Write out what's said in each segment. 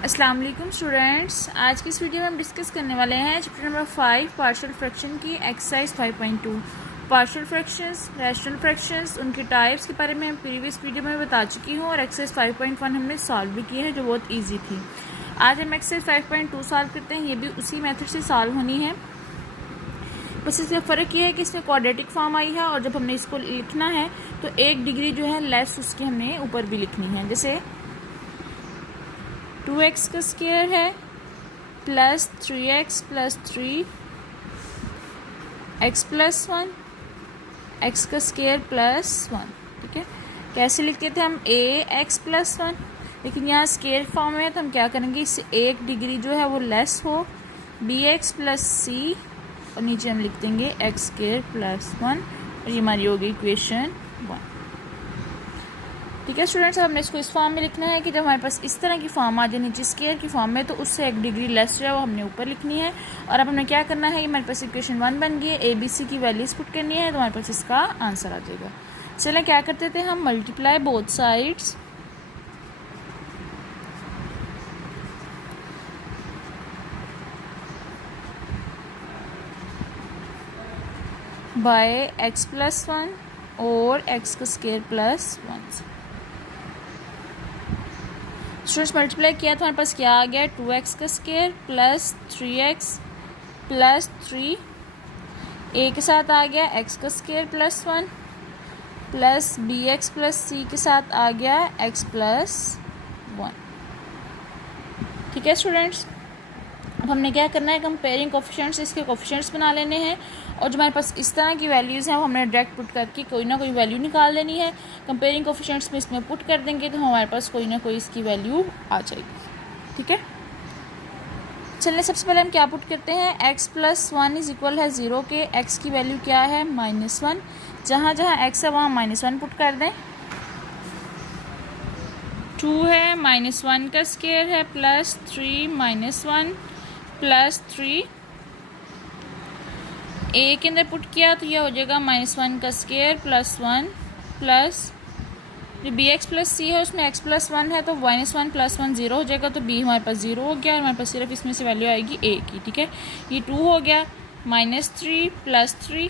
अस्सलाम वालेकुम स्टूडेंट्स, आज की इस वीडियो में हम डिस्कस करने वाले हैं चैप्टर नंबर 5 पार्शियल फ्रैक्शन की exercise 5.2 partial fractions, rational fractions, उनके टाइप्स के बारे में हम प्रीवियस वीडियो में बता चुकी हूँ और एक्सरसाइज 5.1 हमने सॉल्व भी की है जो बहुत ईजी थी। आज हम एक्सरसाइज 5.2 सॉल्व करते हैं, ये भी उसी मेथड से सॉल्व होनी है। बस इसमें फ़र्क ये है कि इसमें क्वाड्रेटिक फॉर्म आई है और जब हमने इसको लिखना है तो 1 डिग्री जो है लेस उसकी हमने ऊपर भी लिखनी है। जैसे 2x का स्क्वायर है plus 3x plus 3 x plus 1 x का स्क्वायर प्लस 1। ठीक है, कैसे लिखते थे हम ax प्लस 1, लेकिन यहाँ स्क्वायर फॉर्म में है तो हम क्या करेंगे, इससे 1 डिग्री जो है वो लेस हो, bx प्लस c और नीचे हम लिख देंगे x स्क्वायर प्लस 1 और ये हमारी होगी इक्वेशन 1। ठीक है स्टूडेंट्स, अब हमें इसको इस फॉर्म में लिखना है कि जब हमारे पास इस तरह की फॉर्म आ जाए नीचे स्क्वायर की फॉर्म में तो उससे 1 डिग्री लेस जो है वो हमने ऊपर लिखनी है। और अब हमें क्या करना है, हमारे पास इक्वेशन 1 बन गई है, ए बी सी की वैल्यूज पुट करनी है तो हमारे पास इसका आंसर आ जाएगा। चलें क्या करते थे हम, multiply both sides by x plus 1 और x का स्क्वायर प्लस 1। स्टूडेंट्स मल्टीप्लाई किया तो हमारे पास क्या आ गया, 2x का square plus 3x plus 3, a के साथ आ गया x का square plus 1 plus bx plus c के साथ आ गया x प्लस 1। ठीक है स्टूडेंट्स, अब हमने क्या करना है, कंपेयरिंग कोफिशिएंट्स, इसके कोफिशिएंट्स बना लेने हैं और जो हमारे पास इस तरह की वैल्यूज़ हैं वो हमने डायरेक्ट पुट करके कोई ना कोई वैल्यू निकाल लेनी है। कंपेयरिंग कोफिशिएंट्स में इसमें पुट कर देंगे तो हमारे पास कोई ना कोई इसकी वैल्यू आ जाएगी। ठीक है, चलिए सबसे पहले हम क्या पुट करते हैं, x प्लस 1 इज इक्वल है 0 के, x की वैल्यू क्या है -1, जहाँ जहाँ x है वहाँ -1 पुट कर दें। 2 है -1 का स्क्वायर है प्लस 3 -1 प्लस 3, a के अंदर पुट किया तो यह हो जाएगा -1 का स्क्वायर प्लस 1 प्लस जो bx प्लस c है उसमें x प्लस 1 है तो -1 प्लस 1 0 हो जाएगा तो b हमारे पास 0 हो गया और हमारे पास सिर्फ इसमें से वैल्यू आएगी a की। ठीक है, ये 2 हो गया, -3 प्लस 3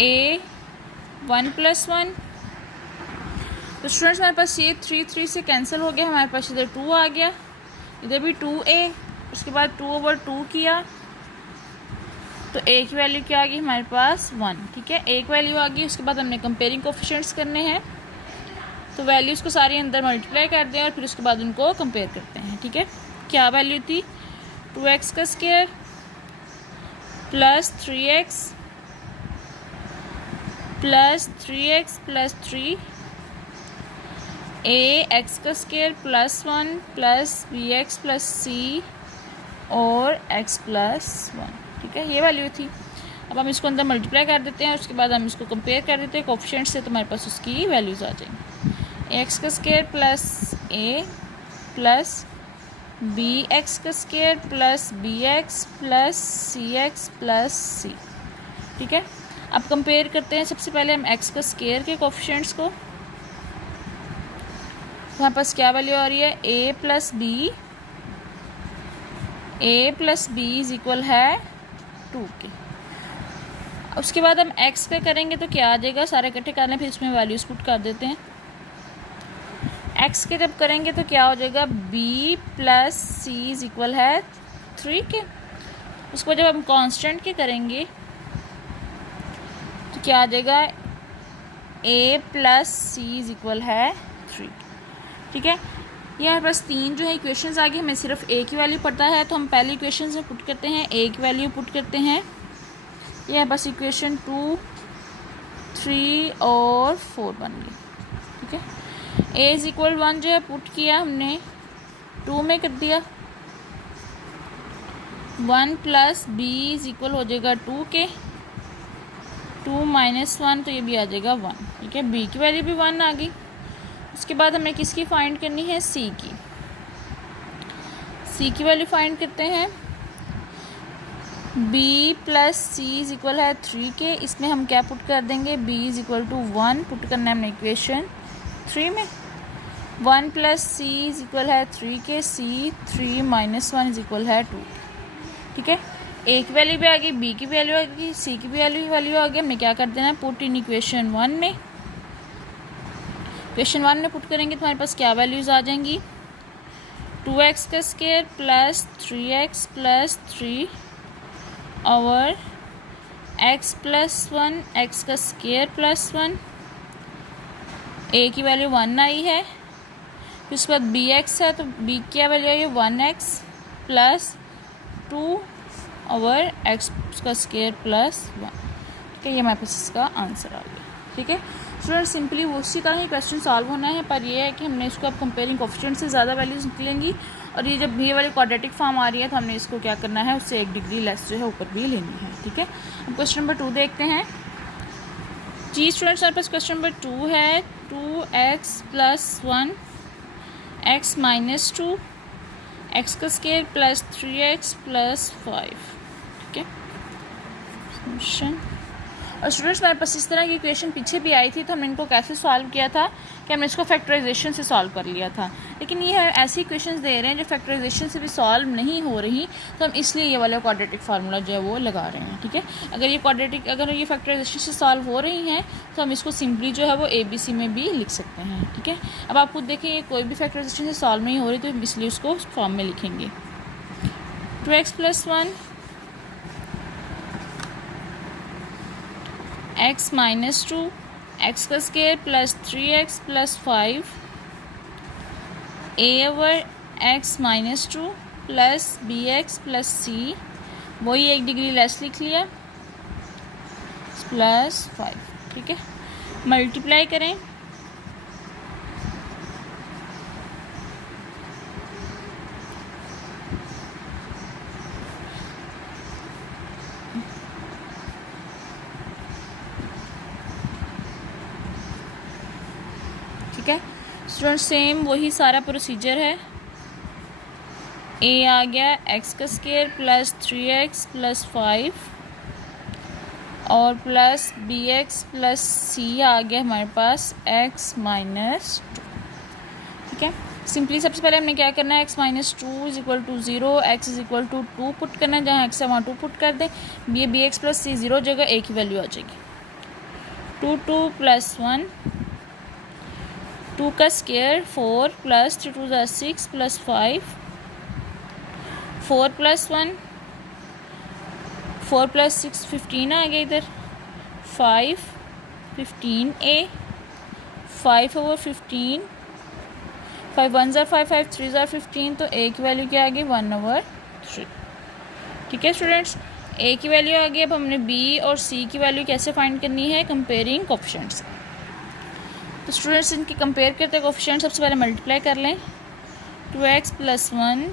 a 1 प्लस 1। तो स्टूडेंट्स हमारे पास ये 3 से कैंसिल हो गया, हमारे पास इधर 2 आ गया, इधर भी 2a, उसके बाद 2/2 किया तो a की वैल्यू क्या आ गई हमारे पास 1। ठीक है, एक वैल्यू आ गई, उसके बाद हमने कंपेयरिंग कोफिशिएंट्स करने हैं तो वैल्यूज़ को सारी अंदर मल्टीप्लाई कर दें और फिर उसके बाद उनको कंपेयर करते हैं। ठीक है, क्या वैल्यू थी, 2x का square plus 3x plus 3x plus 3, x का square plus 1 plus bx plus c और x प्लस 1। ठीक है, ये वैल्यू थी। अब हम इसको अंदर मल्टीप्लाई कर देते हैं, उसके बाद हम इसको कंपेयर कर देते हैं कोफिशिएंट से तो हमारे पास उसकी वैल्यूज़ आ जाएंगी। x का square plus a plus bx का square plus bx plus cx plus c। ठीक है, अब कंपेयर करते हैं सबसे पहले हम x का स्क्वायर के कोफिशिएंट्स को। हमारे पास क्या वैल्यू आ रही है, a plus b is equal है 2 के। उसके बाद हम x का करेंगे तो क्या आ जाएगा, सारे इकट्ठे कर लें फिर इसमें वैल्यूज पुट कर देते हैं। x के जब करेंगे तो क्या हो जाएगा, b plus c is equal है 3 के। उसको जब हम कांस्टेंट के करेंगे तो क्या आ जाएगा, a plus c is equal है 3। ठीक है, ये हमारे पास 3 जो है इक्वेशंस आ गई, हमें सिर्फ a की वैल्यू पता है तो हम पहली इक्वेशन में पुट करते हैं, a की वैल्यू पुट करते हैं। ये है बस इक्वेशन 2, 3 और 4 बन गई। ठीक है, a इज इक्वल 1 जो है पुट किया हमने 2 में कर दिया, 1 प्लस b इज इक्वल हो जाएगा 2 के, 2 माइनस 1 तो ये भी आ जाएगा 1। ठीक है, b की वैल्यू भी 1 आ गई। उसके बाद हमें किसकी फाइंड करनी है, c की। c की वैल्यू फाइंड करते हैं, b plus c is equal है 3 के, इसमें हम क्या पुट कर देंगे, b is equal to 1 put करना है हमने इक्वेशन 3 में। 1 प्लस सी इज इक्वल है 3 के, सी 3 माइनस 1 इज इक्वल है 2। ठीक है, ए की वैल्यू भी आ गई, बी की वैल्यू आ गई, सी की वैल्यू आ गई। हमने क्या कर देना है, पुट इन इक्वेशन 1 में। इक्वेशन 1 में पुट करेंगे तो हमारे पास क्या वैल्यूज़ आ जाएंगी, 2x का स्क्वायर प्लस 3x प्लस 3 और x प्लस 1, x का स्क्वायर प्लस 1, a की वैल्यू 1 आई है। फिर उसके बाद bx है तो b की क्या वैल्यू आई है 1x प्लस 2 और x का स्क्वायर प्लस 1। ठीक है, ये हमारे पास इसका आंसर आ गया। ठीक है स्टूडेंट, सिंपली उसी तरह ही क्वेश्चन सॉल्व होना है, पर यह है कि हमने इसको अब कंपेयरिंग कोफिशिएंट से ज़्यादा वैल्यूज निकलेंगी और ये जब ये वाली क्वाड्रेटिक फॉर्म आ रही है तो हमने इसको क्या करना है, उससे 1 डिग्री लेस जो है ऊपर भी लेनी है। ठीक है, अब क्वेश्चन नंबर 2 देखते हैं। जी स्टूडेंट्स, हमारे पास क्वेश्चन नंबर 2 है 2x plus 1 x minus 2 x का स्क्वायर प्लस 3x प्लस 5। ठीक है और स्टूडेंट्स, हमारे पास इस तरह की इक्वेशन पीछे भी आई थी तो हमने इनको कैसे सॉल्व किया था कि हमने इसको फैक्टराइजेशन से सॉल्व कर लिया था। लेकिन ये ऐसी इक्वेशंस दे रहे हैं जो फैक्टराइजेशन से भी सॉल्व नहीं हो रही, तो हम इसलिए ये वाला क्वाड्रेटिक फार्मूला जो है वो लगा रहे हैं। ठीक है, अगर ये फैक्टराइजेशन से सॉल्व हो रही हैं तो हम इसको सिंपली जो है वो ABC में भी लिख सकते हैं। ठीक है, अब आप खुद देखें ये कोई भी फैक्टराइजेशन से सॉल्व नहीं हो रही तो इसलिए उसको फॉर्म में लिखेंगे। 2x plus 1 x minus 2 x का square plus 3x plus 5 a over x minus 2 plus bx plus c, वही 1 डिग्री लेस लिख लिया, प्लस 5। ठीक है, मल्टीप्लाई करें ठीक है स्टूडेंट, सेम वही सारा प्रोसीजर है। a आ गया x का स्क्वायर प्लस 3x प्लस 5 और प्लस bx प्लस c आ गया हमारे पास x माइनस 2। ठीक है, सिंपली सबसे पहले हमने क्या करना है, x minus 2 is equal to 0, x is equal to 2 put करना है, जहाँ x है वहाँ 2 पुट कर दें, bx प्लस c 0 जगह a की वैल्यू आ जाएगी 2 2 प्लस 1, 2 का square 4 plus 3 2 6 plus 5, 4 plus 1 4 plus 6 15 आ गया इधर, 5 15a 5 ओवर 15, 5 1 ज़ार 5 5 3 ज़ार 15, तो a की वैल्यू क्या आ गई 1 ओवर 3। ठीक है स्टूडेंट्स, a की वैल्यू आ गई। अब हमने b और c की वैल्यू कैसे फाइंड करनी है, कंपेयरिंग कोफिशिएंट्स। तो स्टूडेंट्स इनकी कंपेयर करते हैं कोफिशिएंट, सबसे पहले मल्टीप्लाई कर लें, 2x प्लस 1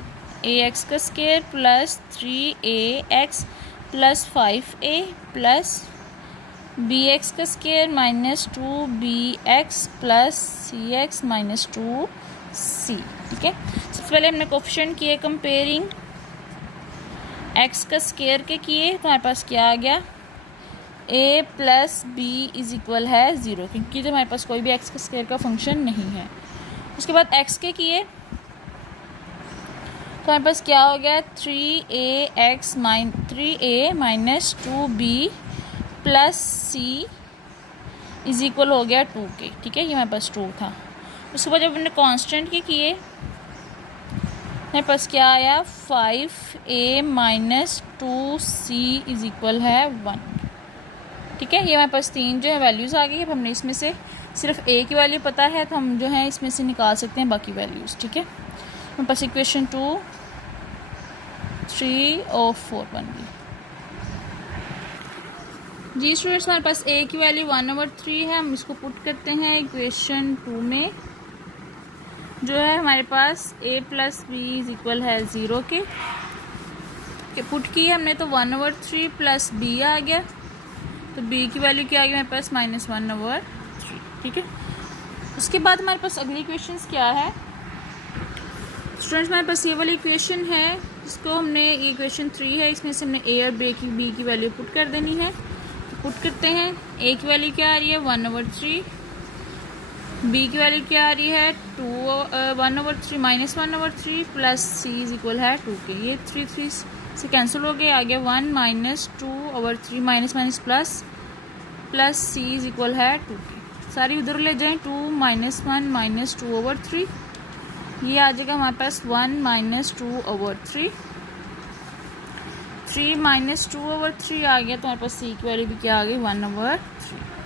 ax का square plus 3ax plus 5a plus bx का square minus 2bx plus cx minus 2c। ठीक है, सबसे पहले हमने कोफिशिएंट किए कंपेयरिंग, x का स्क्वायर के किए तो हमारे पास क्या आ गया, a plus b is equal है 0, क्योंकि जब हमारे पास कोई भी x का स्क्वायर का फंक्शन नहीं है। उसके बाद x के किए तो हमारे पास क्या हो गया, 3a minus 2b plus c is equal हो गया 2k। ठीक है, ये हमारे पास 2 था। उसके बाद जब हमने कांस्टेंट के किए हमारे पास क्या आया, 5a minus 2c is equal है 1। ठीक है, ये हमारे पास 3 जो है वैल्यूज़ आ गई। अब हमने इसमें से सिर्फ a की वैल्यू पता है तो हम जो है इसमें से निकाल सकते हैं बाकी वैल्यूज़। ठीक है, हमारे पास इक्वेशन 2 3 और 4 बन गई। जी स्टूडेंट्स, हमारे पास a की वैल्यू 1 ओवर 3 है, हम इसको पुट करते हैं इक्वेशन 2 में, जो है हमारे पास a plus B is equal है 0 के पुट की हमने, तो 1 ओवर 3 प्लस b आ गया, तो b की वैल्यू क्या आ गई हमारे पास माइनस 1 ओवर 3। ठीक है, उसके बाद हमारे पास अगली इक्वेशन क्या है स्टूडेंट्स, हमारे पास ये वाली इक्वेशन है जिसको हमने, ये इक्वेशन 3 है, इसमें से हमने a और b की वैल्यू पुट कर देनी है। तो पुट करते हैं, a की वैल्यू क्या आ रही है 1 ओवर 3, बी की वैल्यू क्या आ रही है 1/3 -1/3 प्लस सी इज इक्वल है 2 के। ये 3 से कैंसिल हो गए, आ गया 1 - 2/3 minus minus plus C is equal है 2 के। सारी उधर ले जाएं, 2 - 1 - 2/3, ये आ जाएगा हमारे पास 1 - 2/3, 3 - 2/3 आ गया, तो हमारे पास सी की वैल्यू भी क्या आ गई 1/3।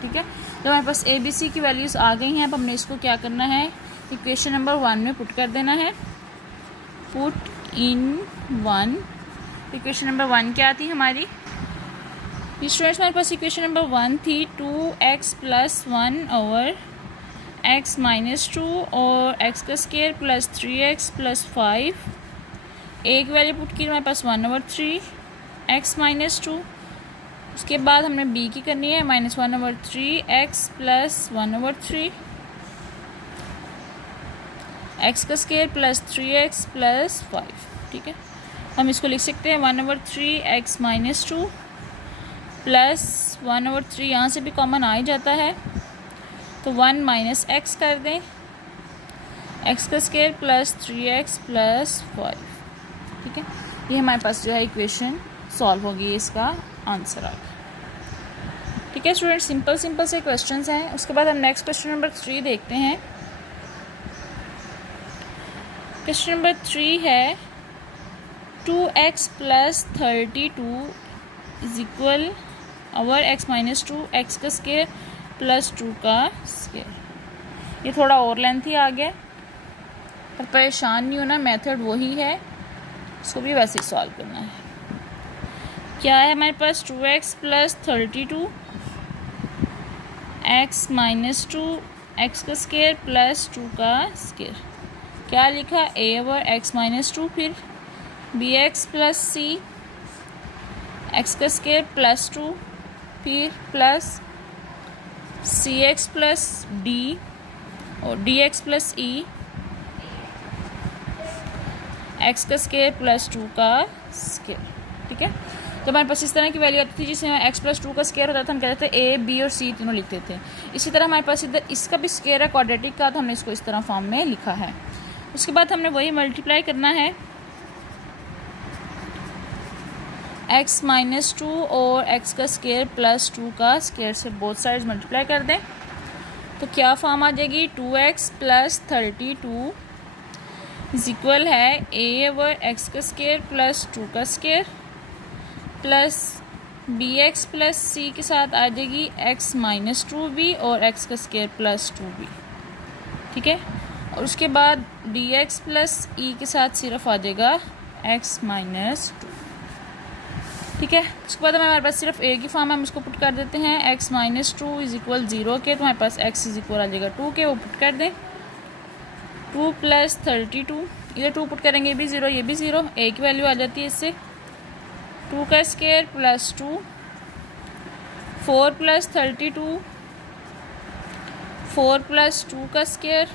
ठीक है, जब हमारे पास ए बी सी की वैल्यूज़ आ गई हैं, अब हमने इसको क्या करना है, इक्वेशन नंबर 1 में पुट कर देना है। पुट इन 1, इक्वेशन नंबर 1 क्या थी हमारी स्टूडेंट्स, हमारे पास इक्वेशन नंबर 1 थी 2x + 1/x - 2 और x का स्क्वायर प्लस 3x + 5। एक वैल्यू पुट की हमारे पास 1/3 x - 2। उसके बाद हमने b की करनी है -1/3 x + 1/3 x का स्क्वायर प्लस 3x + 5। ठीक है, हम इसको लिख सकते हैं 1/3 x - 2 प्लस 1/3, यहाँ से भी कॉमन आ ही जाता है, तो 1 - x कर दें, x का स्क्वायर प्लस 3x + 5। ठीक है, ये हमारे पास जो है इक्वेशन सॉल्व होगी, इसका आंसर आ गया। ठीक है स्टूडेंट, सिंपल से क्वेश्चंस हैं। उसके बाद हम नेक्स्ट क्वेश्चन नंबर 3 देखते हैं। क्वेश्चन नंबर 3 है 2x + 32 is equal x - 2 x का स्क्वायर प्लस 2 का स्क्वायर। ये थोड़ा और लेंथी आ गया, पर परेशान नहीं होना, मेथड वही है, इसको भी वैसे ही सॉल्व करना है। क्या है हमारे पास 2x + 32 x - 2 x का स्क्वायर प्लस 2 का स्क्वायर। क्या लिखा a/x - 2, फिर bx + c x का स्क्वायर प्लस 2, फिर प्लस cx + d और dx + e x का स्क्वायर प्लस 2 का स्क्वायर। ठीक है, जब हमारे पास इस तरह की वैल्यू आती थी जिसमें x + 2 का स्क्वायर होता था, हम कहते थे a b और c तीनों लिखते थे। इसी तरह हमारे पास इधर इसका भी स्क्वायर है क्वाड्रेटिक का, तो हमने इसको इस तरह फॉर्म में लिखा है। उसके बाद हमने वही मल्टीप्लाई करना है, x - 2 और x का स्क्वायर प्लस 2 का स्क्वायर से बोथ साइड्स मल्टीप्लाई कर दें, तो क्या फॉर्म आ जाएगी 2x + 32 इज इक्वल है a/x का स्क्वायर प्लस 2 का स्क्वायर प्लस bx + c के साथ आ जाएगी x - 2b और x का स्क्वायर प्लस 2b। ठीक है, और उसके बाद dx + e के साथ सिर्फ आ जाएगा x - 2। ठीक है, उसके बाद हमारे पास सिर्फ a की फॉर्म है, हम इसको पुट कर देते हैं x - 2 इज इक्वल 0 के, तो हमारे पास x इज इक्वल आ जाएगा 2 के, वो पुट कर दें। 2 + 32, इधर 2 पुट करेंगे, ये भी 0 ये भी 0, a की वैल्यू आ जाती है इससे 2 का स्क्वायर प्लस 2, 4 + 32, 4 + 2 का स्क्वायर,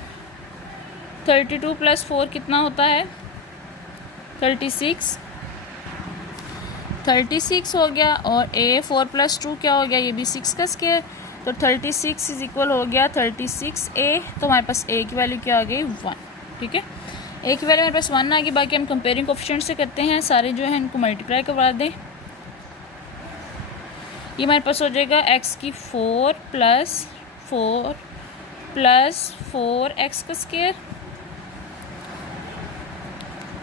32 + 4 कितना होता है 36 हो गया, और a 4 + 2 क्या हो गया, ये भी 6 का स्क्वायर, तो 36 इज इक्वल हो गया 36a, तो हमारे पास a की वैल्यू क्या आ गई 1। ठीक है, a की वैल्यू हमारे पास 1 आ गई। बाकी हम कंपेयरिंग कोफिशिएंट से करते हैं, सारे जो है इनको मल्टीप्लाई करवा दें, ये हमारे पास हो जाएगा x की 4 + 4 + 4x का स्क्वायर,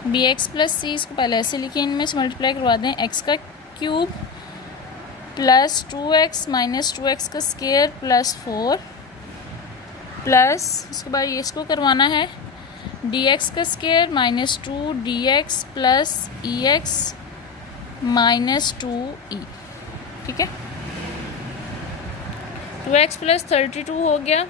bx + c, इसको पहले ऐसे लिखिए, इनमें से मल्टीप्लाई करवा दें, x का क्यूब प्लस 2x - 2x का स्क्वायर प्लस 4 प्लस, उसके बाद ये इसको करवाना है dx का स्क्वायर -2 dx + ex - 2e। ठीक है, 2x + 32 हो गया,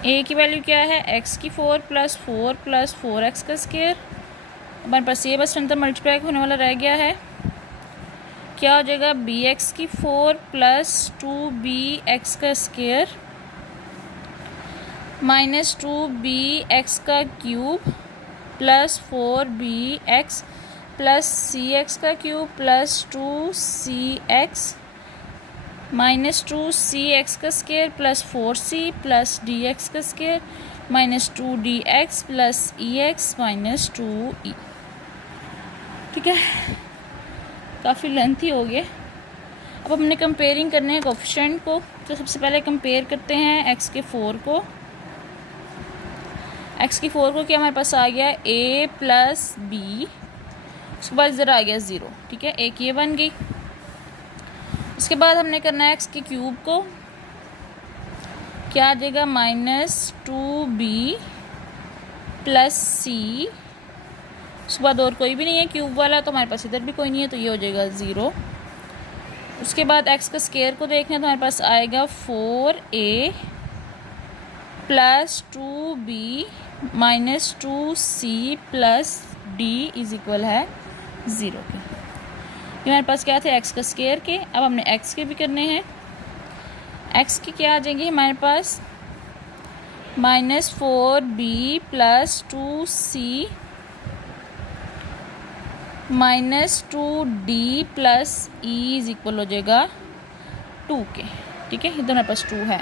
a की वैल्यू क्या है x की 4 + 4 + 4x का स्क्वायर, हमारे पास ये बस अंतर मल्टीप्लाई होने वाला रह गया है, क्या हो जाएगा bx की 4 + 2bx का स्क्वायर -2bx का cube plus 4bx plus cx का cube plus 2cx minus 2cx का square plus 4c plus dx का square minus 2dx plus ex minus 2e। ठीक है, काफ़ी लेंथी हो गया। अब हमने कंपेयरिंग करने हैं कोफिशिएंट को। तो सबसे पहले कंपेयर करते हैं x के 4 को। x की 4 को क्या हमारे पास आ गया a प्लस बी, उसके बाद इधर आ गया 0। ठीक है, एक ये बन गई। उसके बाद हमने करना है x के क्यूब को, क्या आ जाएगा -2b प्लस सी। उसके बाद और कोई भी नहीं है क्यूब वाला, तो हमारे पास इधर भी कोई नहीं है, तो ये हो जाएगा 0। उसके बाद x का स्क्वायर को देखना है तो हमारे पास आएगा 4a plus 2b minus 2c plus d is equal है 0 के। ये हमारे पास क्या थे x का स्क्वायर के। अब हमने x के भी करने हैं। x के क्या आ जाएंगे हमारे पास -4b plus 2c minus 2d plus e is equal हो जाएगा 2 के। ठीक है, इधर हमारे पास 2 है।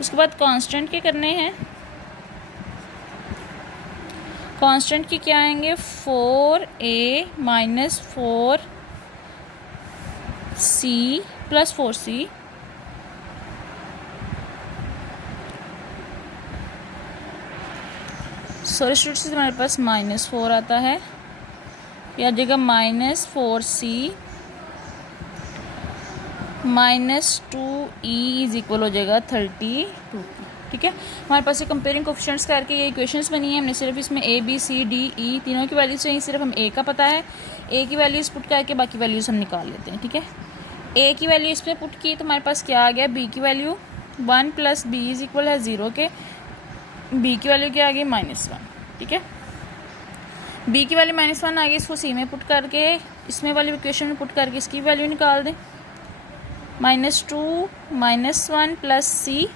उसके बाद कांस्टेंट के करने हैं। कांस्टेंट के क्या आएंगे 4a minus 4c plus 4c sorry students, हमारे पास -4 आता है, या जगह -4c minus 2e is equal हो जाएगा 32। ठीक है, हमारे पास ये कंपेयरिंग कोफिशिएंट्स करके ये इक्वेशंस बनी है। हमने सिर्फ इसमें a b c d e तीनों की वैल्यूज चाहिए, सिर्फ हम a का पता है, a की वैल्यूज पुट करके बाकी वैल्यूज हम निकाल लेते हैं। ठीक है, a की वैल्यू इसमें पुट की तो हमारे पास क्या आ गया b की value 1 plus b is equal है 0 के। b की वैल्यू क्या आ गई -1। ठीक है, b की वैल्यू -1 आ गई, इसको c में पुट करके इसमें वाली इक्वेशन में पुट करके इसकी वैल्यू निकाल दें। -2 -1 प्लस c,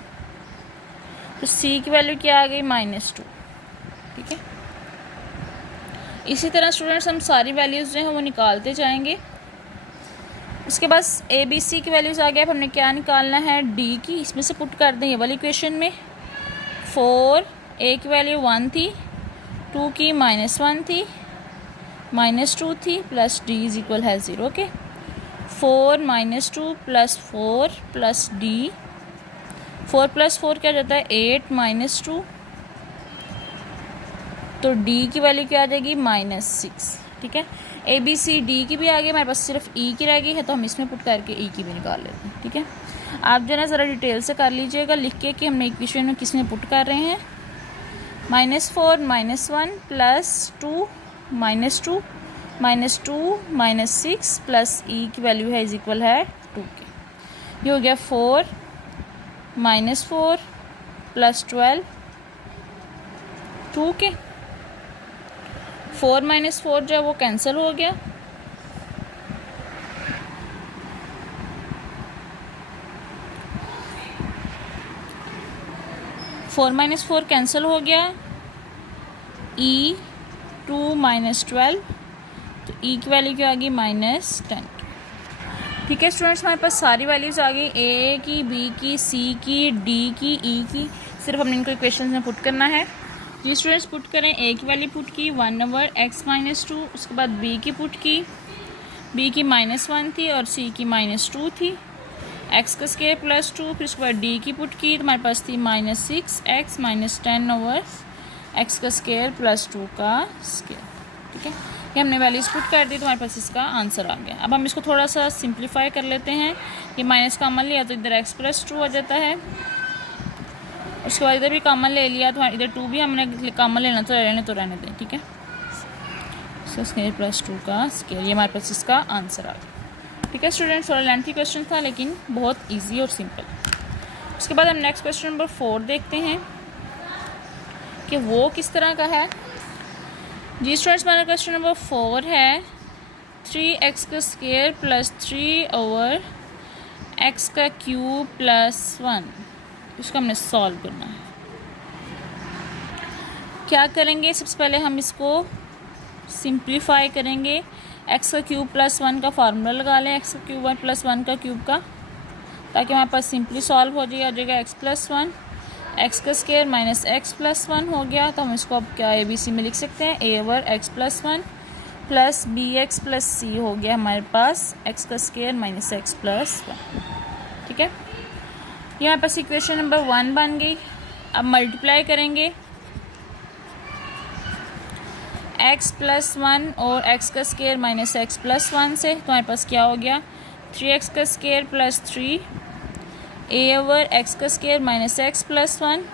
तो c की वैल्यू क्या आ गई -2। ठीक है, इसी तरह स्टूडेंट्स हम सारी वैल्यूज़ जो हैं वो निकालते जाएंगे। उसके बाद a b c की वैल्यूज़ आ गया। अब हमने क्या निकालना है d की, इसमें से पुट कर दें ये वाली इक्वेशन में। 4 a की वैल्यू 1 थी, 2 की -1 थी, -2 थी, प्लस d इज इक्वल है 0 के। 4 -2 प्लस 4 प्लस d, 4 प्लस 4 क्या जाता है 8 -2, तो d की वैल्यू क्या आ जाएगी -6। ठीक है, a b c d की भी आ गई, हमारे पास सिर्फ e की रह गई है, तो हम इसमें पुट करके e की भी निकाल लेते हैं। ठीक है, आप जो है ना ज़रा डिटेल से कर लीजिएगा लिख के कि हमने इक्वेशन में किस में पुट कर रहे हैं। -4 -1 प्लस 2 -2 -2 -6 प्लस e की वैल्यू है इज इक्वल है 2 के। ये हो गया 4 -4 प्लस 12 2 के। 4 -4 जो है वो कैंसिल हो गया, -4 कैंसिल हो गया। e 2 -12, तो e की वैल्यू क्या आ गई -10। ठीक है स्टूडेंट्स, हमारे पास सारी वैल्यूज़ आ गई, a की, b की, c की, d की, e की। सिर्फ हमने इनको इक्वेशंस में पुट करना है। जी स्टूडेंट्स, पुट करें। a की वैल्यू पुट की 1/x - 2, उसके बाद b की पुट की, b की -1 थी और c की -2 थी, x का स्क्वायर प्लस 2, फिर उसके बाद d की पुट की तो हमारे पास थी -6x - 10/x का स्क्वायर प्लस 2 का स्क्वायर। ठीक है, ये हमने वैल्यूज पुट कर दी तो हमारे पास इसका आंसर आ गया। अब हम इसको थोड़ा सा सिंप्लीफाई कर लेते हैं। ये माइनस कॉमन लिया तो इधर x + 2 आ जाता है, उसके बाद इधर भी कॉमन ले लिया तो इधर 2 भी हमने कॉमन लेना तो रहने दें। ठीक है, स्क्वायर प्लस 2 का स्क्वायर, ये हमारे पास इसका आंसर आ गया। ठीक है स्टूडेंट्स, थोड़ा लेंथी क्वेश्चन था लेकिन बहुत ईजी और सिंपल। उसके बाद हम नेक्स्ट क्वेश्चन नंबर 4 देखते हैं कि वो किस तरह का है। जी स्टूडेंट्स, हमारा क्वेश्चन नंबर 4 है 3x का स्क्वायर प्लस 3/x का क्यूब प्लस 1। इसको हमने सॉल्व करना है। क्या करेंगे, सबसे पहले हम इसको सिंप्लीफाई करेंगे। x का क्यूब प्लस 1 का फार्मूला लगा लें, x का क्यूब 1 + 1 का क्यूब का ताकि हमारे पास सिंपली सॉल्व हो जाएगा एक्स प्लस वन, एक्स का square minus X plus one हो गया। तो हम इसको अब क्या ए बी सी में लिख सकते हैं, A over X plus one plus B X plus C हो गया हमारे पास एक्स का square minus X plus one. ठीक है, ये हमारे पास इक्वेशन नंबर 1 बन गई। अब मल्टीप्लाई करेंगे एक्स प्लस वन और एक्स का square minus X plus one से, तो हमारे पास क्या हो गया 3x का square plus 3 A over X का square minus X plus one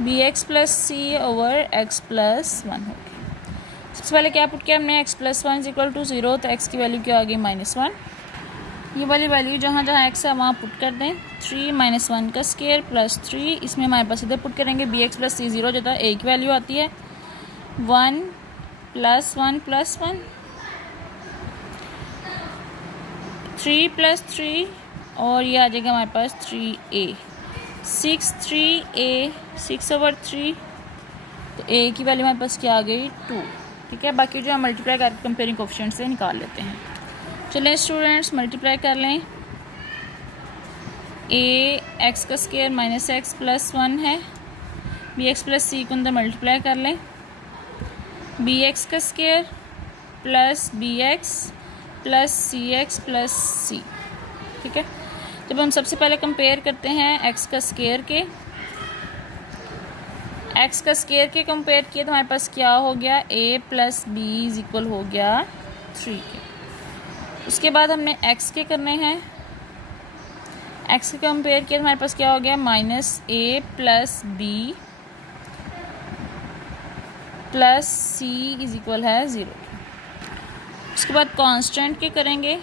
B X plus C over X plus one हो गया। सबसे पहले क्या पुट किया हमने, X plus one is equal to 0, तो एक्स की वैल्यू क्या आ गई -1। ये वाली वैल्यू जहाँ जहाँ एक्स है वहाँ पुट कर दें, 3 - 1 का स्केयर प्लस 3, इसमें हमारे पास इधर पुट करेंगे बी एक्स प्लस सी 0 जो था ए की वैल्यू आती है 1 + 1 + 1 3 + 3 और ये आ जाएगा हमारे पास 3a 6 3a 6/3, तो a की वैल्यू हमारे पास क्या आ गई 2। ठीक है, बाकी जो हम मल्टीप्लाई करके कंपेयरिंग कोफिशिएंट से निकाल लेते हैं। चलें स्टूडेंट्स मल्टीप्लाई कर लें, a एक्स का स्केयर माइनस एक्स प्लस 1 है, बी एक्स प्लस सी को अंदर मल्टीप्लाई कर लें, बी एक्स का square plus B X plus C X plus C. ठीक है, जब हम सबसे पहले कंपेयर करते हैं एक्स का स्केयर के कंपेयर किए तो हमारे पास क्या हो गया a plus B is equal हो गया 3 के। उसके बाद हमने एक्स के करने हैं, एक्स के कंपेयर किया तो हमारे पास क्या हो गया -a plus B plus C is equal है 0। उसके बाद कांस्टेंट के करेंगे,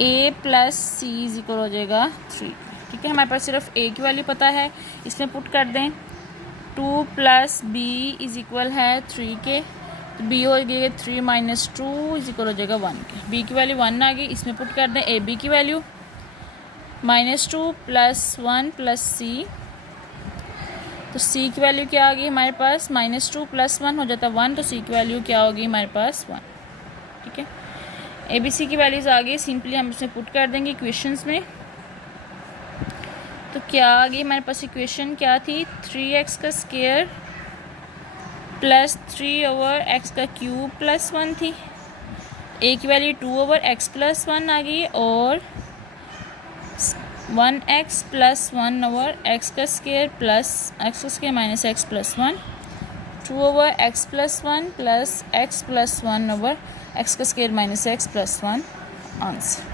a plus C is equal हो जाएगा 3। ठीक है, हमारे पास सिर्फ a की वैल्यू पता है, इसमें पुट कर दें 2 + b इज इक्वल है 3 के, तो b हो गया 3 - 2 इज इक्वल हो जाएगा 1 के। b की वैल्यू 1 आ गई, इसमें पुट कर दें ab की वैल्यू -2 + 1 + c, तो c की वैल्यू क्या आ गई हमारे पास -2 + 1 हो जाता है 1, तो c की वैल्यू क्या होगी हमारे पास 1। ठीक है, ए बी सी की वैल्यूज़ आ गई, सिंपली हम इसमें पुट कर देंगे इक्वेशंस में। तो क्या आ गई हमारे पास इक्वेशन क्या थी 3x का स्केयर प्लस 3 ओवर एक्स का क्यूब प्लस 1 थी, a की वैल्यू 2 ओवर x प्लस 1 आ गई और 1x प्लस 1 ओवर एक्स का स्केयर प्लस एक्स का square minus X plus 1 2 over x plus 1 plus x plus 1 over X का square minus X plus 1 answer.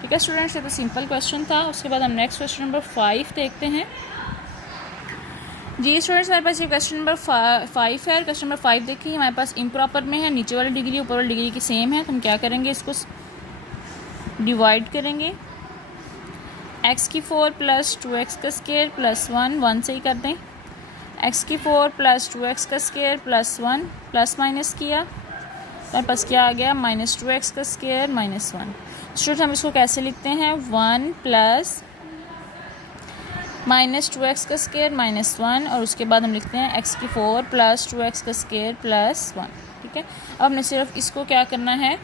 ठीक है स्टूडेंट्स, ये तो सिंपल क्वेश्चन था। उसके बाद हम नेक्स्ट क्वेश्चन नंबर 5 देखते हैं। जी स्टूडेंट्स, हमारे पास ये क्वेश्चन नंबर 5 है और क्वेश्चन नंबर 5 देखिए हमारे पास इम्प्रॉपर में है, नीचे वाली डिग्री ऊपर वाली डिग्री की सेम है, तो हम क्या करेंगे इसको डिवाइड करेंगे, x की 4 प्लस 2x का स्केयर प्लस 1 से ही कर दें, x की 4 प्लस 2x का स्केयर प्लस 1 प्लस माइनस किया, हमारे पास क्या आ गया -2x का स्केयर -1। स्टूडेंट हम इसको कैसे लिखते हैं 1 प्लस -2x का स्केयर -1 और उसके बाद हम लिखते हैं x की 4 प्लस 2x का स्केयर प्लस 1। ठीक है, अब हमने सिर्फ इसको क्या करना है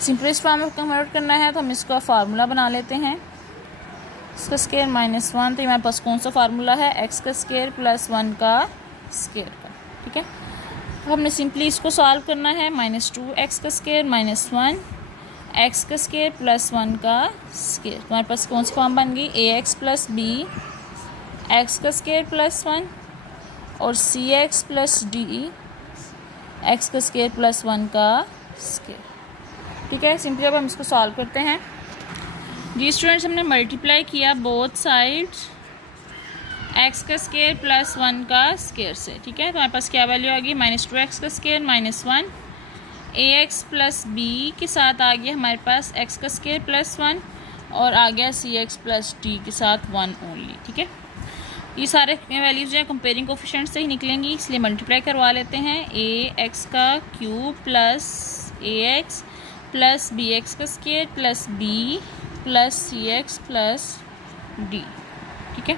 सिंपलेस्ट फॉर्म में कन्वर्ट करना है, तो हम इसका फार्मूला बना लेते हैं, इसका स्केयर -1, तो हमारे पास कौन सा फार्मूला है x का स्केयर प्लस 1 का स्केयर का। ठीक है, तो हमने सिंपली इसको सॉल्व करना है, -2x का स्केयर -1 एक्स का स्केयर प्लस 1 का स्केयर, तो हमारे पास कौन सी फॉर्म बन गई ax प्लस b एक्स का स्केयर प्लस 1 और cx प्लस d एक्स का स्केयर प्लस 1 का स्केयर। ठीक है, सिंपली अब हम इसको सॉल्व करते हैं। जी स्टूडेंट्स, हमने मल्टीप्लाई किया बोथ साइड्स एक्स का स्केयर प्लस 1 का स्केयर से। ठीक है, तो हमारे पास क्या वैल्यू आ गई -2x का स्केयर -1 ax प्लस b के साथ आ गया हमारे पास x का स्केयर प्लस 1 और आ गया cx प्लस d के साथ 1 ओनली। ठीक है, ये सारे वैल्यूज़ जो है कंपेयरिंग कोफिशिएंट से ही निकलेंगी, इसलिए मल्टीप्लाई करवा लेते हैं, ax का cube plus ax plus bx का square plus b plus cx plus d। ठीक है,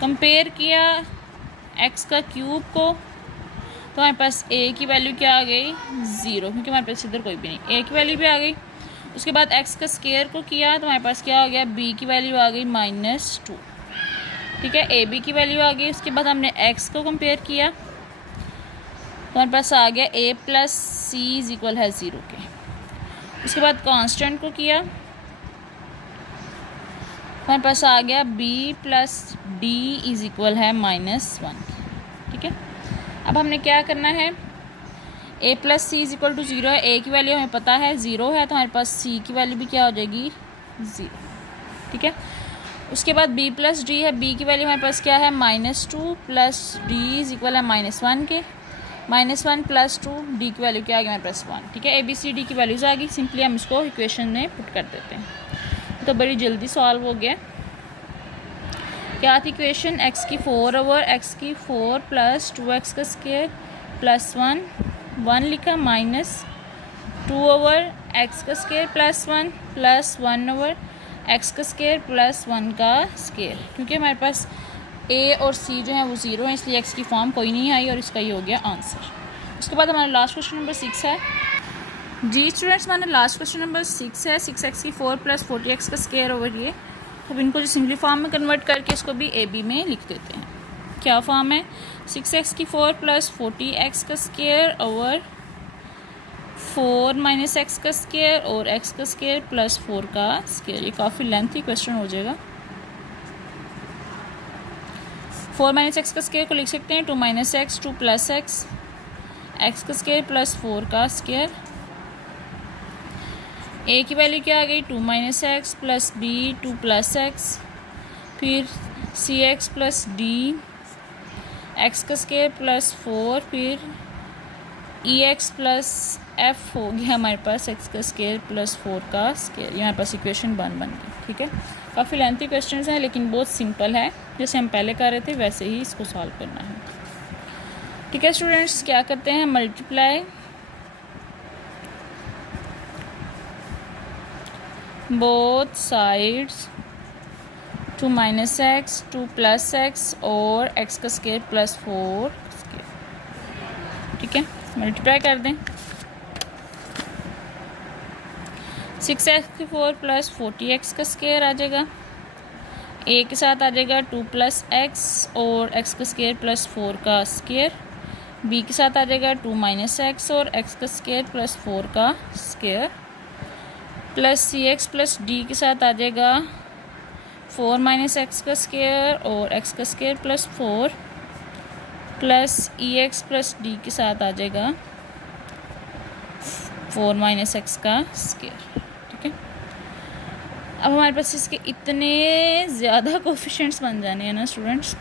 कंपेयर किया x का क्यूब को, तो हमारे पास ए की वैल्यू क्या आ गई 0, क्योंकि हमारे पास इधर कोई भी नहीं, ए की वैल्यू भी आ गई। उसके बाद एक्स का स्केयर को किया तो हमारे पास क्या हो गया, बी की वैल्यू आ गई -2, ठीक है, ए बी की वैल्यू आ गई। उसके बाद हमने एक्स को कंपेयर किया तो हमारे पास आ गया ए प्लस सी इज इक्वल है 0 के। उसके बाद कांस्टेंट को किया हमारे पास आ गया B plus D is equal है -1, ठीक है। अब हमने क्या करना है, A plus C is equal to 0 है, ए की वैल्यू हमें पता है 0 है, तो हमारे पास सी की वैल्यू भी क्या हो जाएगी 0, ठीक है। उसके बाद बी प्लस डी है, बी की वैल्यू हमारे पास क्या है -2 प्लस डी इज इक्वल है -1 के, -1 + 2, डी की वैल्यू क्या आ गई हमारे पास 1, ठीक है। ए बी सी डी की वैल्यूज आ गई, सिंपली हम इसको इक्वेशन में पुट कर देते हैं, तो बड़ी जल्दी सॉल्व हो गया। क्या थी इक्वेशन, एक्स की 4 ओवर एक्स की 4 प्लस 2x का स्क्वायर प्लस 1 लिखा -2 ओवर एक्स का square plus 1 plus 1 over X का स्क्वायर प्लस 1 का स्क्वायर, क्योंकि हमारे पास ए और सी जो है वो 0 है, इसलिए एक्स की फॉर्म कोई नहीं आई और इसका ये हो गया आंसर। उसके बाद हमारा लास्ट क्वेश्चन नंबर 6 है। जी स्टूडेंट्स, हमारा लास्ट क्वेश्चन नंबर 6 है, 6x की 4 प्लस 40x का स्क्वायर ओवर ये। अब इनको जो सिंपली फॉर्म में कन्वर्ट करके इसको भी ए बी में लिख देते हैं। क्या फॉर्म है, 6x की 4 प्लस 40x का स्क्वायर ओवर 4 - x का स्क्वायर और x का स्क्वायर प्लस 4 का स्क्वायर। ये काफ़ी लेंथी क्वेश्चन हो जाएगा। 4 - x का स्क्वायर को लिख सकते हैं 2 - x 2 + x का स्क्वायर प्लस 4 का स्क्वायर। a की वैल्यू क्या आ गई 2 - x प्लस b 2 + x, फिर cx प्लस d x का स्क्वायर प्लस 4, फिर ex प्लस f हो गया हमारे पास x का स्क्वायर प्लस 4 का स्क्वायर। ये हमारे पास इक्वेशन बन गई, ठीक है। काफ़ी लेंथी क्वेश्चन हैं लेकिन बहुत सिंपल है, जैसे हम पहले कर रहे थे वैसे ही इसको सॉल्व करना है, ठीक है। स्टूडेंट्स क्या करते हैं, multiply both sides 2 - x 2 + x और x का स्क्वायर प्लस 4 स्क्वायर, ठीक है। मल्टीप्लाई कर दें, 6x की 4 प्लस 40x का स्क्वायर आ जाएगा, a के साथ आ जाएगा 2 + x और x का स्क्वायर प्लस 4 का स्क्वायर, b के साथ आ जाएगा 2 - x और x का स्क्वायर प्लस 4 का square, plus cx plus d के साथ आ जाएगा 4 - x का स्क्वायर और x का square plus 4, plus ex plus d के साथ आ जाएगा 4 - x का स्क्वायर, ठीक है। अब हमारे पास इसके इतने ज़्यादा कोफिशिएंट्स बन जाने हैं ना स्टूडेंट्स।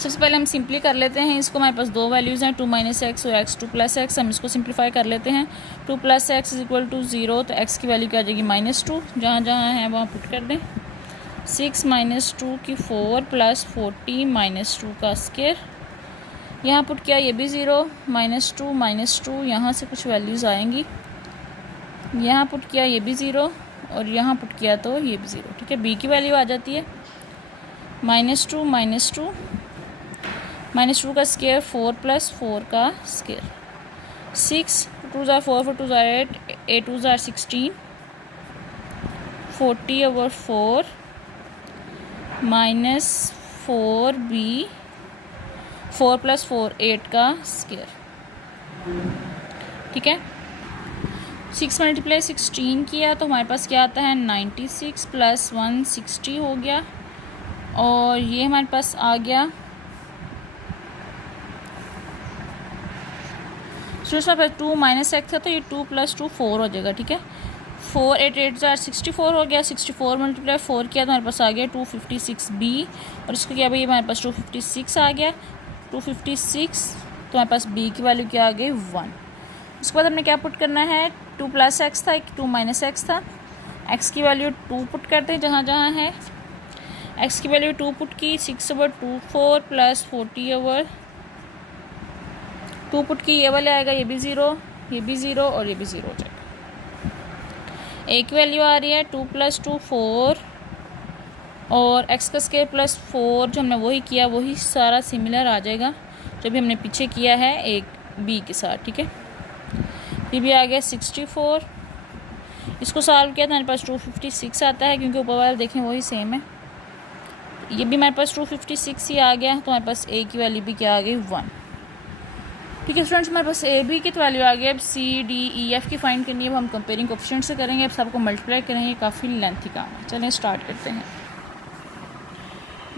सबसे पहले हम सिंपली कर लेते हैं इसको। हमारे पास दो वैल्यूज़ हैं 2 - x और x 2 + x। हम इसको सिंप्लीफाई कर लेते हैं। 2 + x इज इक्वल टू 0, तो x की वैल्यू क्या आ जाएगी -2, जहाँ जहाँ है वहाँ पुट कर दें। 6 - 2 की 4 प्लस 40 - 2 का स्क्वायर, यहाँ पुट किया ये भी 0, -2 यहाँ से कुछ वैल्यूज़ आएंगी, यहाँ पुट किया ये भी 0 और यहाँ पुट किया तो ये भी 0, ठीक है। b की वैल्यू आ जाती है -2 -2 का स्क्वायर 4 + 4 का स्क्वायर, 6 2 * 4 4 2 * 8 8 2 * 16 40/4 -4b 4 + 4 8 का स्क्वायर, ठीक है। 6 × 16 किया तो हमारे पास क्या आता है 96 + 160 हो गया, और ये हमारे पास आ गया दूसरा पर 2 - x था तो ये 2 + 2 4 हो जाएगा, ठीक है। 4 8 8 * 64 हो गया, 64 × 4 किया तो हमारे पास आ गया 256b, और इसको क्या भाई हमारे पास 256 आ गया, 256 तो हमारे पास b की वैल्यू क्या आ गई 1। उसके बाद हमने क्या पुट करना है, 2 + x था, 2 - x था, x की वैल्यू 2 पुट करते हैं जहाँ जहाँ है, x की वैल्यू 2 पुट की, 6/2 4 प्लस 40/2 पुट की, ये वाले आएगा, ये भी 0, ये भी 0 और ये भी 0 हो जाएगा। a की वैल्यू आ रही है 2 + 2 4 और x का स्क्वायर प्लस 4 जो हमने वही किया वही सारा सिमिलर आ जाएगा, जो भी हमने पीछे किया है एक बी के साथ, ठीक है। ये भी आ गया 64। इसको सॉल्व किया तो हमारे पास 256 आता है, क्योंकि ऊपर वाला देखें वही सेम है। ये भी हमारे पास 256 ही आ गया, तो हमारे पास ए की वैल्यू भी क्या आ गई 1, ठीक है स्टूडेंट्स। हमारे पास ए बी की तो वैल्यू आ गई। अब सी डी ई एफ की फाइंड करनी है, अब हम कंपेयरिंग कोएफिशिएंट से करेंगे। अब सबको मल्टीप्लाई करेंगे, काफ़ी लेंथी काम है। चलें स्टार्ट करते हैं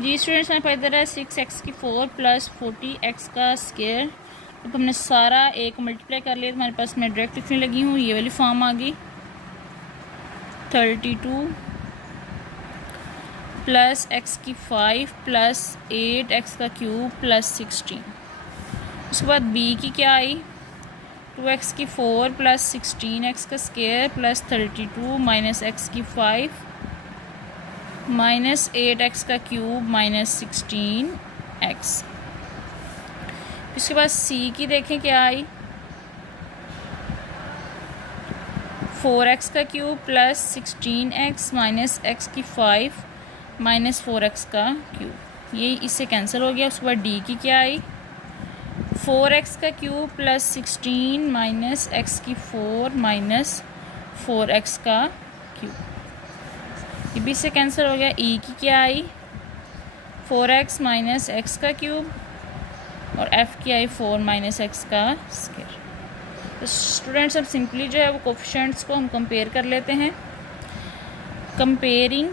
जी स्टूडेंट्स। हमारे पास इधर है 6x की 4 प्लस 40x का स्क्वायर। अब हमने सारा ए को मल्टीप्लाई कर लिया तो हमारे पास मैं डायरेक्ट लिखने लगी हूँ, ये वाली फॉर्म आ गई 32 प्लस x की 5 प्लस 8x का क्यूब प्लस 16। उसके बाद b की क्या आई 2x की 4 प्लस 16x का स्क्वायर प्लस 32 माइनस x की 5 माइनस 8x का क्यूब माइनस 16x। इसके बाद c की देखें क्या आई 4x का cube plus 16x minus x की 5 माइनस 4x का क्यूब, ये इससे कैंसिल हो गया। उसके बाद d की क्या आई 4x का क्यूब प्लस 16 माइनस x की 4 माइनस 4x का क्यूब, ये भी इससे कैंसिल हो गया। e की क्या आई 4x माइनस x का क्यूब और f की आई 4 माइनस x का स्क्वायर। तो स्टूडेंट्स अब सिंपली जो है वो कोएफिशिएंट्स को हम कंपेयर कर लेते हैं। कंपेयरिंग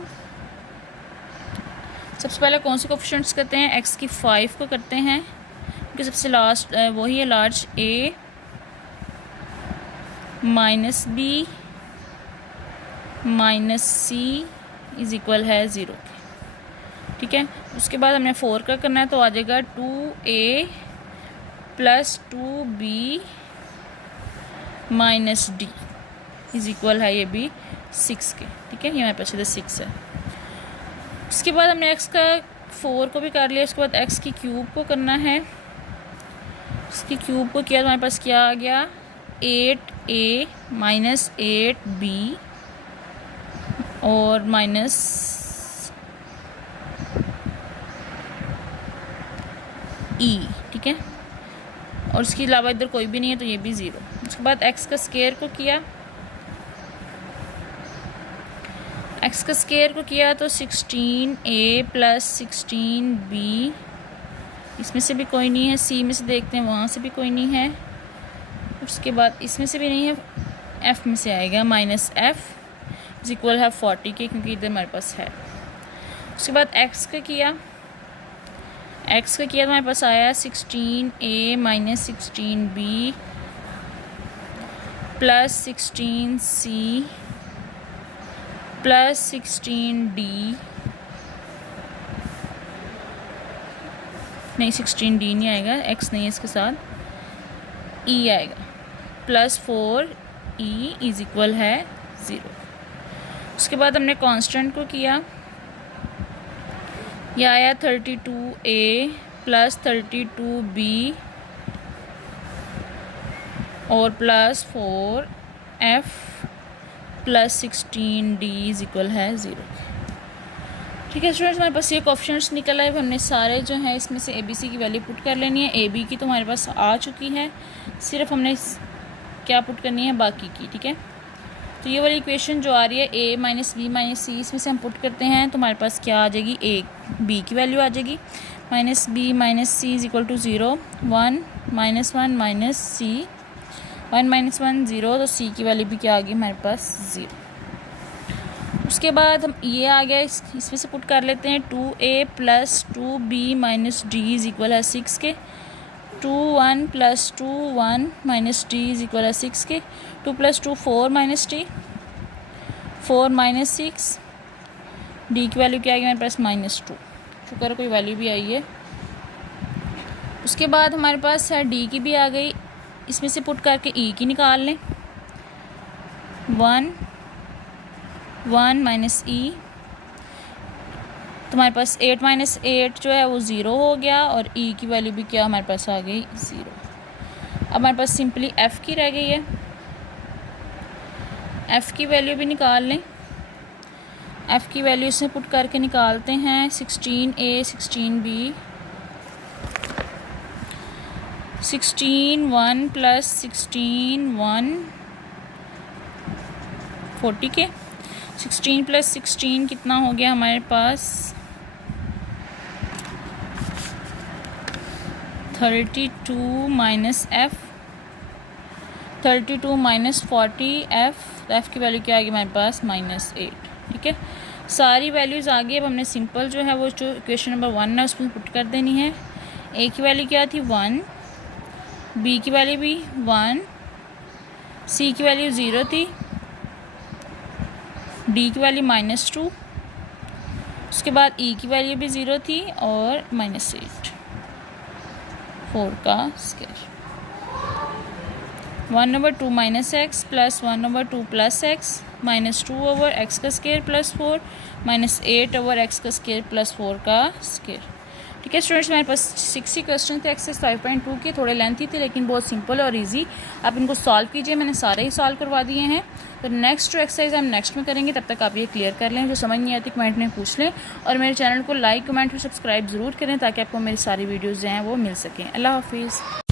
सबसे पहले कौन से कोएफिशिएंट्स करते हैं, x की 5 को करते हैं क्योंकि सबसे लास्ट वही है large, a minus B minus C is equal है 0, ठीक है। उसके बाद हमने 4 का करना है तो आ जाएगा 2a plus 2b minus D is equal है ये भी 6 के, ठीक है। ये हमारे पास इधर 6 है। इसके बाद हमने x का 4 को भी कर लिया। उसके बाद x की क्यूब को करना है। इसकी क्यूब को किया तो हमारे पास क्या आ गया 8a माइनस 8b और माइनस e, ठीक है। और इसके अलावा इधर कोई भी नहीं है तो ये भी 0। उसके बाद x का स्क्वायर को किया, x का स्क्वायर को किया तो 16a प्लस 16b, इसमें से भी कोई नहीं है। c में से देखते हैं, वहाँ से भी कोई नहीं है। उसके बाद इसमें से भी नहीं है, f में से आएगा माइनस f इज इक्वल है 40 के, क्योंकि इधर हमारे पास है। उसके बाद x का किया तो हमारे पास आया 16a minus 16b plus 16c plus 16d, नहीं 16d नहीं आएगा, x नहीं है इसके साथ, e आएगा प्लस 4e इज इक्वल है 0। उसके बाद हमने कांस्टेंट को किया, यह आया 32a प्लस 32b और plus 4f plus 16d is equal है 0, ठीक है स्टूडेंट्स। हमारे पास ये कोएफिशिएंट्स निकल आए। हमने सारे जो हैं इसमें से ABC की वैल्यू पुट कर लेनी है। AB की तो हमारे पास आ चुकी है, सिर्फ हमने क्या पुट करनी है बाकी की, ठीक है। तो ये वाली इक्वेशन जो आ रही है a माइनस बी माइनस सी, इसमें से हम पुट करते हैं तो हमारे पास क्या आ जाएगी b की वैल्यू आ जाएगी minus B minus C is equal to 0, 1 minus 1 minus C, 1 minus 1 0, तो c की वैल्यू भी क्या आ गई हमारे पास 0। उसके बाद हम ये आ गया, इसमें से पुट कर लेते हैं 2a plus 2b minus D is equal है 6 के, 2 1 plus 2 1 minus D is equal है 6 के, 2 plus 2 4 minus D 4 minus 6, D की वैल्यू क्या आ गई हमारे पास माइनस 2, शुक्र कोई वैल्यू भी आई है। उसके बाद हमारे पास है डी की भी आ गई, इसमें से पुट करके ई की निकाल लें, 1 1 माइनस ई, तो हमारे पास 8 माइनस 8 जो है वो 0 हो गया और ई की वैल्यू भी क्या हमारे पास आ गई 0। अब हमारे पास सिंपली एफ़ की रह गई है, एफ़ की वैल्यू भी निकाल लें। एफ़ की वैल्यू इसमें पुट करके निकालते हैं 16a 16b 16 1 प्लस 16 1 40 के 16 प्लस 16 कितना हो गया हमारे पास 32 माइनस एफ़ 32 माइनस 40 एफ़ की वैल्यू क्या आ गई हमारे पास -8। ठीक है, सारी वैल्यूज़ आ गई। अब हमने सिंपल जो है वो जो इक्वेशन नंबर 1 है उसमें पुट कर देनी है। ए की वैल्यू क्या थी 1, बी की वैल्यू भी 1, सी की वैल्यू 0 थी, डी की वैल्यू -2, उसके बाद ई की वैल्यू भी 0 थी और -8। 4 का square 1/2 minus X plus 1/2 plus x -2 over X का स्क्वायर प्लस 4 -8 ओवर एक्स का स्क्वायर प्लस 4 का स्क्वायर। ठीक है स्टूडेंट्स, मेरे पास 60 क्वेश्चन थे एक्सरसाइज 5.2 के, थोड़े लेंथी थे लेकिन बहुत सिंपल और इजी। आप इनको सॉल्व कीजिए, मैंने सारे ही सॉल्व करवा दिए हैं। तो नेक्स्ट जो एक्सरसाइज हम नेक्स्ट में करेंगे, तब तक आप ये क्लियर कर लें। जो समझ नहीं आती कमेंट में पूछ लें और मेरे चैनल को लाइक कमेंट और सब्सक्राइब ज़रूर करें ताकि आपको मेरी सारी वीडियोज़ जो हैं वो मिल सकें। अल्लाह हाफिज़।